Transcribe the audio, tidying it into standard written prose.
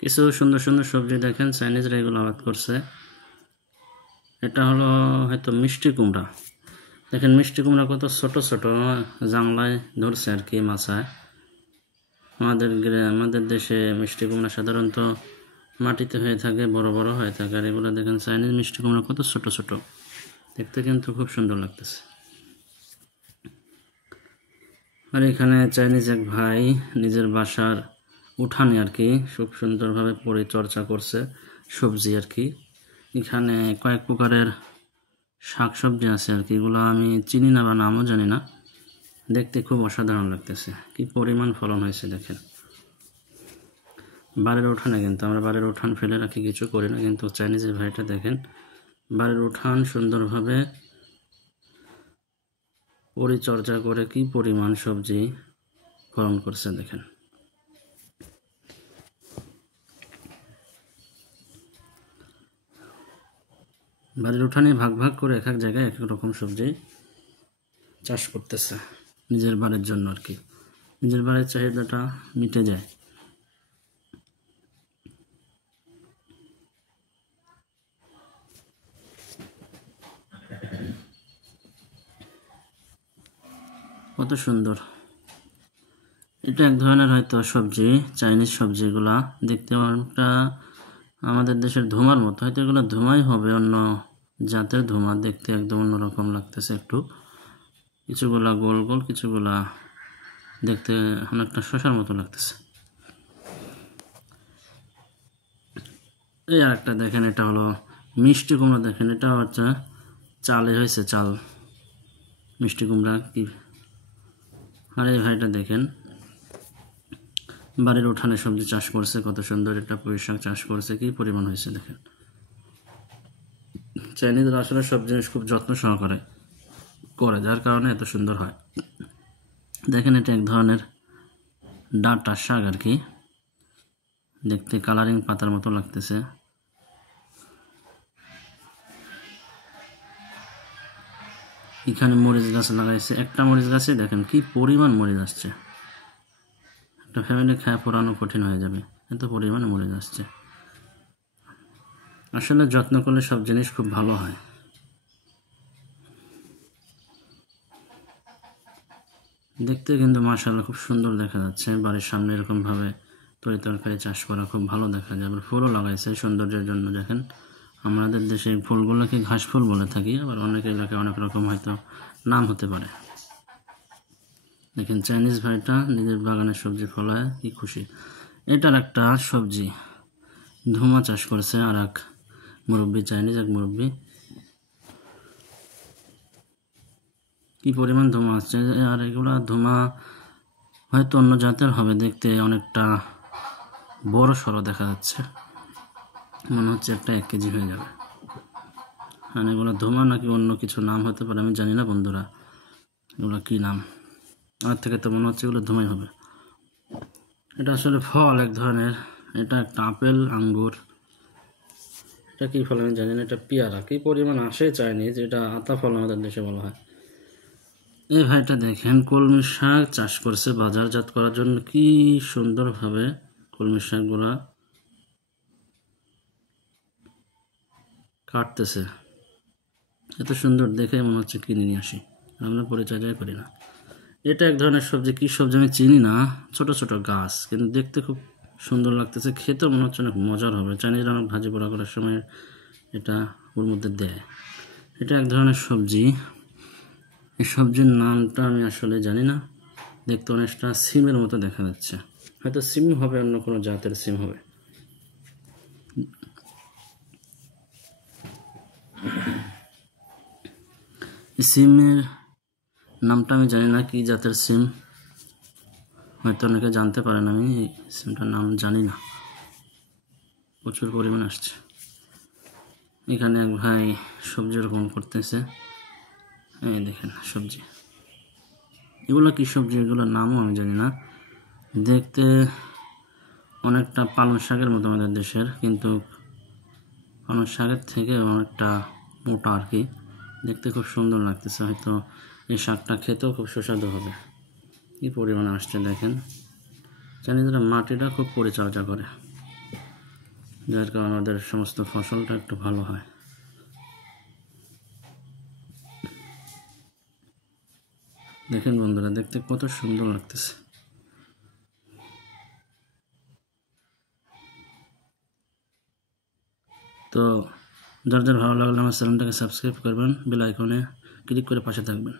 কিছু সুন্দর সুন্দর সবজি দেখেন চাইনিজরা এগুলো আবাদ করছে। এটা হলো হয়তো মিষ্টি কুমড়া। দেখেন মিষ্টি কুমড়া কত ছোট ছোট জাংলায় ধরছে আর কি মাছায়। আমাদের দেশে মিষ্টি কুমড়া সাধারণত মাটিতে হয়ে থাকে, বড় বড় হয়ে থাকে, আর এগুলো দেখেন চাইনিজ মিষ্টি কুমড়া কত ছোট ছোট, দেখতে কিন্তু খুব সুন্দর লাগতেছে। আর এখানে চাইনিজ এক ভাই নিজের বাসার উঠানে আর কি খুব সুন্দরভাবে পরিচর্যা করছে সবজি আর কি। এখানে কয়েক প্রকারের শাক সবজি আছে আর কি, এগুলো আমি চিনি না বা নামও জানি না, দেখতে খুব অসাধারণ লাগতেছে। কি পরিমাণ ফলন হয়েছে দেখেন। বাড়ির উঠানে, কিন্তু আমরা বাড়ির উঠান ফেলে রাখি, কিছু করি না, কিন্তু চাইনিজের ভাইটা দেখেন বাড়ির উঠান সুন্দরভাবে পরিচর্যা করে কি পরিমাণ সবজি ফলন করছে দেখেন। বাড়ির উঠানে ভাগ ভাগ করে এক এক জায়গায় এক এক রকম সবজি চাষ করতেছে নিজের বাড়ির জন্য আর কি, নিজের বাড়ির চাহিদাটা মিটে যায়। কত সুন্দর। এটা এক ধরনের হয়তো সবজি, চাইনিজ সবজিগুলা দেখতে অনেকটা আমাদের দেশের ধুমার মতো, হয়তো এগুলো ধুমাই হবে, অন্য জাতের ধুমা, দেখতে একদম অন্যরকম লাগতেছে একটু। কিছুগুলা গোল গোল, কিছুগুলা দেখতে অনেকটা শসার মতো লাগতেছে। এই আর একটা দেখেন, এটা হলো মিষ্টি কুমড়া। দেখেন এটা হচ্ছে চালে হয়েছে, চাল মিষ্টি কুমড়া কি। আর এই ভাইটা দেখেন বাড়ির উঠানে সবজি চাষ করছে, কত সুন্দর। এটা পুঁই শাক চাষ করছে, কি পরিমাণ হয়েছে দেখেন। চাইনিজরা আসলে সব জিনিস খুব যত্ন সহকারে করে, যার কারণে এত সুন্দর হয়। দেখেন এটা এক ধরনের ডাঁটা শাক আর কি, দেখতে কালারিং পাতার মতো লাগতেছে। এখানে মরিচ গাছ লাগাইছে, একটা মরিচ গাছে দেখেন কি পরিমাণ মরিচ আসছে, একটা ফ্যামিলি খায় পোড়ানো কঠিন হয়ে যাবে, এত পরিমাণে মরিচ আসছে। আসলে যত্ন করলে সব জিনিস খুব ভালো হয়। দেখতে কিন্তু মাশাআল্লাহ খুব সুন্দর দেখা যাচ্ছে। বাড়ির সামনে এরকমভাবে তরিতরকারি চাষ করা খুব ভালো দেখা যায়। আবার ফুলও লাগাইছে সৌন্দর্যের জন্য। দেখেন আমাদের দেশে ফুলগুলোকে ঘাস ফুল বলে থাকি, আবার অনেক এলাকায় অনেক রকম হয়তো নাম হতে পারে। দেখেন চাইনিজ ভাইটা নিজের বাগানের সবজি ফলায় কি খুশি। এটার একটা সবজি ধুমা চাষ করেছে আর এক মুরব্বী, চাইনিজ এক মুরব্বী। কি পরিমাণ ধুমা আসছে, আর এগুলা ধুমা হয়তো অন্য জাতের হবে, দেখতে অনেকটা বড় সড়ো দেখা যাচ্ছে, মনে হচ্ছে একটা 1 কেজি হয়ে যাবে। আর এগুলো ধুমা নাকি অন্য কিছু নাম হতে পারে, আমি জানি না বন্ধুরা এগুলো কি নাম। আমার থেকে তো মনে হচ্ছে এগুলো ধুমাই হবে। এটা আসলে ফল এক ধরনের, এটা একটা আপেল আঙ্গুর, এটা কি ফল আমি জানি না। এটা পেয়ারা, কি পরিমাণ আসে চাইনিজ, এটা আতা ফল আমাদের দেশে বলা হয়। এই ভাইটা দেখেন কলমি শাক চাষ করছে বাজারজাত করার জন্য, কি সুন্দরভাবে কলমি শাকগুলা কাটতেছে, এত সুন্দর দেখে মনে হচ্ছে কিনে নিয়ে আসি, আমরা পরিচর্যাই করি না। এটা এক ধরনের সবজি, কি সবজি আমি চিনি না, ছোট ছোট গাছ, কিন্তু দেখতে খুব সুন্দর লাগতেছে, খেতেও মনে হচ্ছে অনেক মজার হবে। চাইনিজরা অনেক ভাজি পোড়া করার সময় এটা ওর মধ্যে দেয়। এটা এক ধরনের সবজি, এই সবজির নামটা আমি আসলে জানি না, দেখতে অনেকটা সিমের মতো দেখা যাচ্ছে, হয়তো সিম হবে, অন্য কোনো জাতের সিম হবে। সিমের নামটা আমি জানি না কি জাতের সিম, হয়তো অনেকে জানতে পারেন, আমি এই সিমটার নাম জানি না। প্রচুর পরিমাণ আসছে। এখানে এক ভাই সবজি রোপণ করতেছে, এই দেখেন সবজি, এগুলো কি সবজি, এগুলোর নামও আমি জানি না। দেখতে অনেকটা পালং শাকের মতো আমাদের দেশের, কিন্তু পালং শাকের থেকে অনেকটা মোটা আর কি, দেখতে খুব সুন্দর লাগতেছে। হয়তো এই শাকটা খেতেও খুব সুস্বাদু হবে। কি পরিমাণে আসছে দেখেন, চাইনিজরা মাটিটা খুব পরিচর্যা করে। যার কারণে আমাদের সমস্ত ফসলটা একটু ভালো হয়। দেখেন বন্ধুরা, দেখতে কত সুন্দর লাগতেছে। তো যার যার ভালো লাগলে আমার চ্যানেলটাকে সাবস্ক্রাইব করবেন, বেল আইকনে ক্লিক করে পাশে থাকবেন।